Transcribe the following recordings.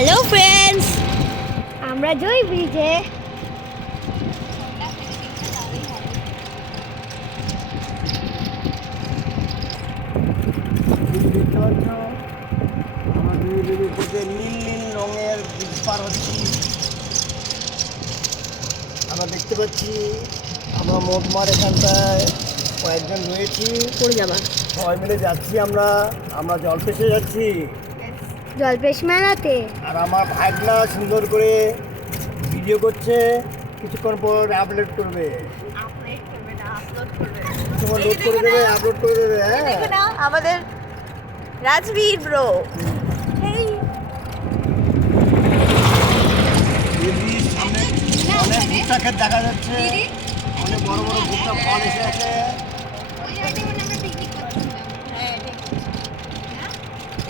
Hello friends, আমরা জয় ব্রিজে। দেখতে পাচ্ছ আমরা নীল নীল রঙের ব্রিজ পার হচ্ছি। আমরা দেখতে পাচ্ছি আমরা মোটমার এখানটায় কয়েকজন রয়েছি, পড়ে যাবা। সবাই মিলে যাচ্ছি। আমরা জলপেশে যাচ্ছি জলপেশ মেলাতে। আর আমার ভাগনা সুন্দর করে ভিডিও করছে, কিছুক্ষণ পর আপলোড করবে। তোমার লোড করে দেবে, আপলোড করে দেবে। হ্যাঁ, আমাদের রাজবীর ব্রো। সামনে অনেক ভুট্টা ক্ষেত দেখা যাচ্ছে, অনেক বড় বড় ভুট্টা ফল এসে আছে।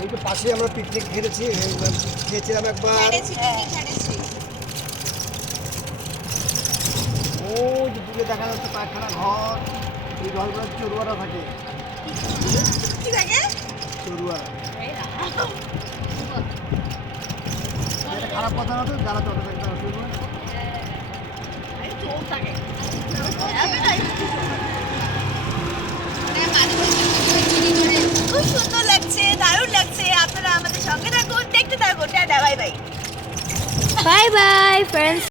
ওই তো পাশে আমরা পিকনিক খেয়েছিলাম একবার। ওই যে দূরে দেখা যাচ্ছে কয়েকখানা ঘর, এই ঘরগুলো চড়ুয়ারা থাকে। চড়ুয়ারা এটা খারাপ কথা না তো, যারা ছোট থাকে তারা খুব সুন্দর লাগছে, দারুণ লাগছে। আপনারা আমাদের সঙ্গে থাকুন, দেখতে থাকুন। Tata, bye bye. Bye bye friends.